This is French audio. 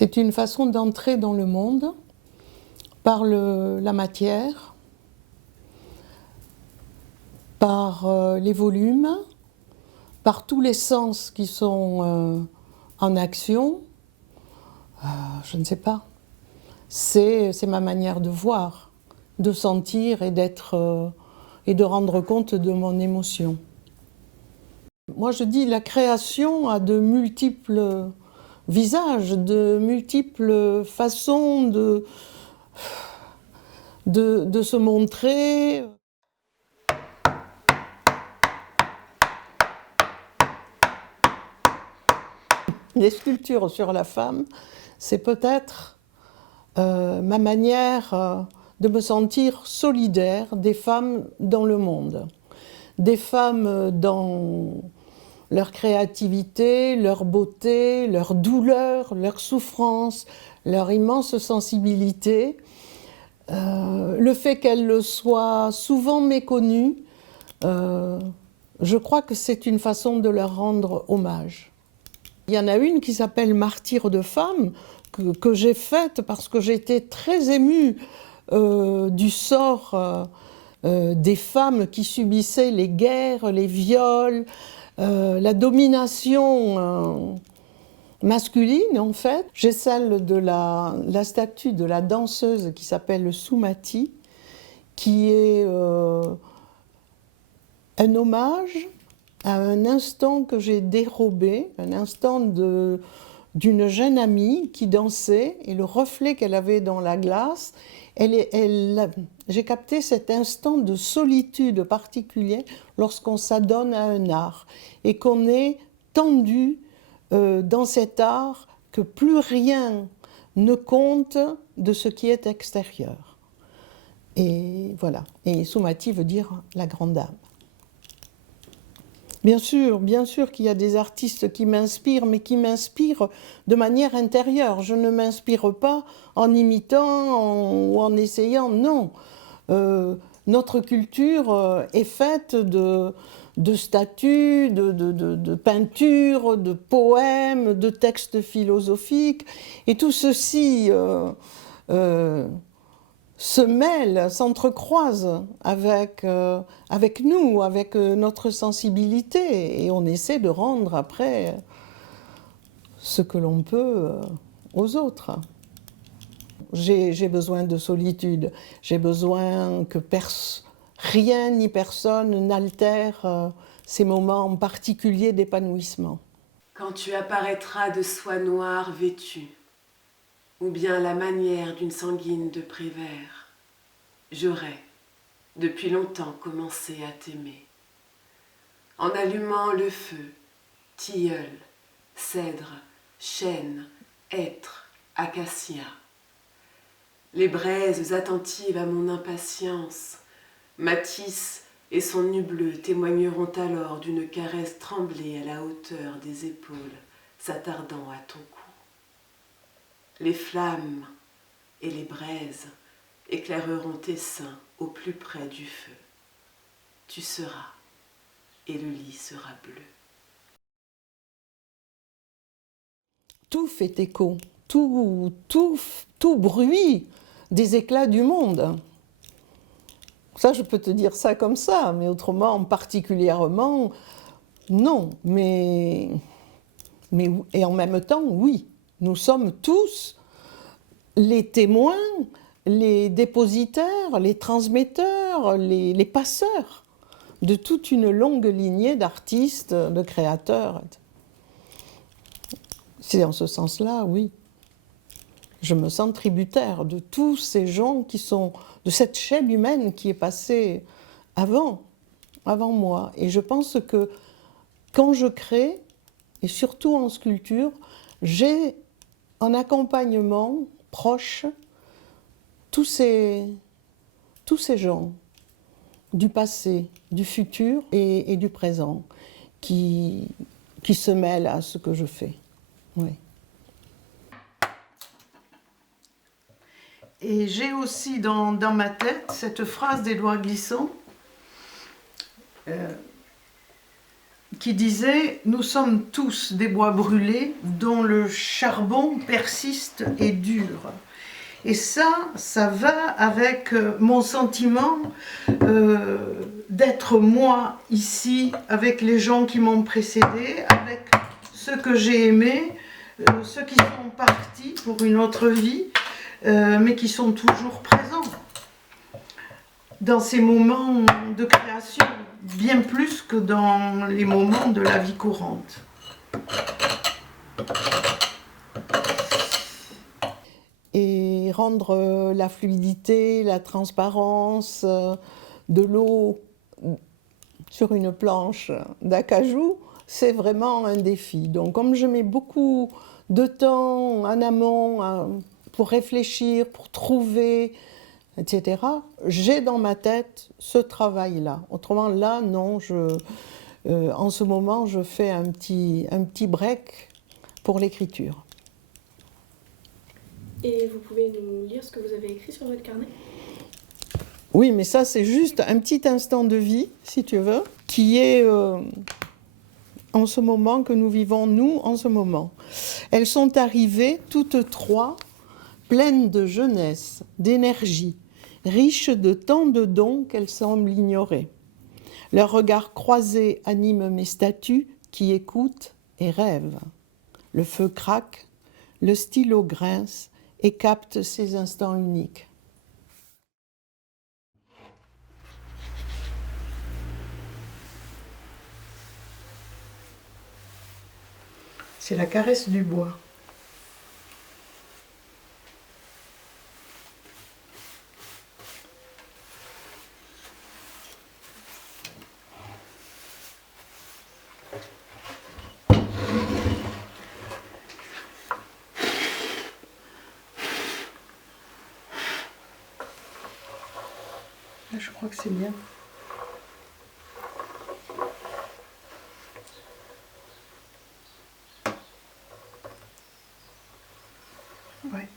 C'est une façon d'entrer dans le monde par la matière, par les volumes, par tous les sens qui sont en action. Je ne sais pas. C'est ma manière de voir, de sentir et d'être et de rendre compte de mon émotion. Moi je dis la création a de multiples visages, de multiples façons de se montrer. Les sculptures sur la femme, c'est peut-être ma manière de me sentir solidaire des femmes dans le monde. Des femmes dans leur créativité, leur beauté, leur douleur, leur souffrance, leur immense sensibilité. Le fait qu'elles soient souvent méconnues, je crois que c'est une façon de leur rendre hommage. Il y en a une qui s'appelle Martyr de femme, que j'ai faite parce que j'étais très émue du sort des femmes qui subissaient les guerres, les viols, la domination masculine en fait. J'ai celle de la statue de la danseuse qui s'appelle Soumati, qui est un hommage à un instant que j'ai dérobé, un instant d'une jeune amie qui dansait, et le reflet qu'elle avait dans la glace, j'ai capté cet instant de solitude particulier lorsqu'on s'adonne à un art, et qu'on est tendu dans cet art, que plus rien ne compte de ce qui est extérieur. Et voilà, et Soumati veut dire la grande âme. Bien sûr qu'il y a des artistes qui m'inspirent, mais qui m'inspirent de manière intérieure. Je ne m'inspire pas en imitant ou en essayant, non. Notre culture est faite de statues, de peintures, de poèmes, de textes philosophiques, et tout ceci se mêle, s'entrecroise avec nous, avec notre sensibilité, et on essaie de rendre après ce que l'on peut aux autres. J'ai besoin de solitude, j'ai besoin que rien ni personne n'altère ces moments particuliers d'épanouissement. Quand tu apparaîtras de soie noire vêtue, ou bien la manière d'une sanguine de Prévert, j'aurais, depuis longtemps, commencé à t'aimer. En allumant le feu, tilleul, cèdre, chêne, hêtre, acacia, les braises attentives à mon impatience, Matisse et son nu bleu témoigneront alors d'une caresse tremblée à la hauteur des épaules, s'attardant à ton cou. Les flammes et les braises éclaireront tes seins au plus près du feu. Tu seras, et le lit sera bleu. Tout fait écho, tout bruit des éclats du monde. Ça, je peux te dire ça comme ça, mais autrement, particulièrement, non. Mais et en même temps, oui. Nous sommes tous les témoins, les dépositaires, les transmetteurs, les passeurs de toute une longue lignée d'artistes, de créateurs. C'est en ce sens-là, oui. Je me sens tributaire de tous ces gens qui sont, de cette chaîne humaine qui est passée avant moi. Et je pense que quand je crée, et surtout en sculpture, j'ai en accompagnement proche tous ces gens du passé, du futur et du présent qui se mêlent à ce que je fais. Oui. Et j'ai aussi dans ma tête cette phrase d'Édouard Glissant qui disait « Nous sommes tous des bois brûlés dont le charbon persiste et dure ». Et ça va avec mon sentiment d'être moi ici, avec les gens qui m'ont précédé, avec ceux que j'ai aimés, ceux qui sont partis pour une autre vie, mais qui sont toujours présents dans ces moments de création, bien plus que dans les moments de la vie courante. Et rendre la fluidité, la transparence de l'eau sur une planche d'acajou, c'est vraiment un défi. Donc comme je mets beaucoup de temps en amont pour réfléchir, pour trouver, etc., j'ai dans ma tête ce travail-là. Autrement, là, non, en ce moment, je fais un petit break pour l'écriture. Et vous pouvez nous lire ce que vous avez écrit sur votre carnet? Oui, mais ça, c'est juste un petit instant de vie, si tu veux, qui est en ce moment que nous vivons, nous, en ce moment. Elles sont arrivées toutes trois, pleines de jeunesse, d'énergie, riches de tant de dons qu'elles semblent ignorer. Leurs regards croisés animent mes statues qui écoutent et rêvent. Le feu craque, le stylo grince et capte ces instants uniques. C'est la caresse du bois. Là, je crois que c'est bien. Ouais.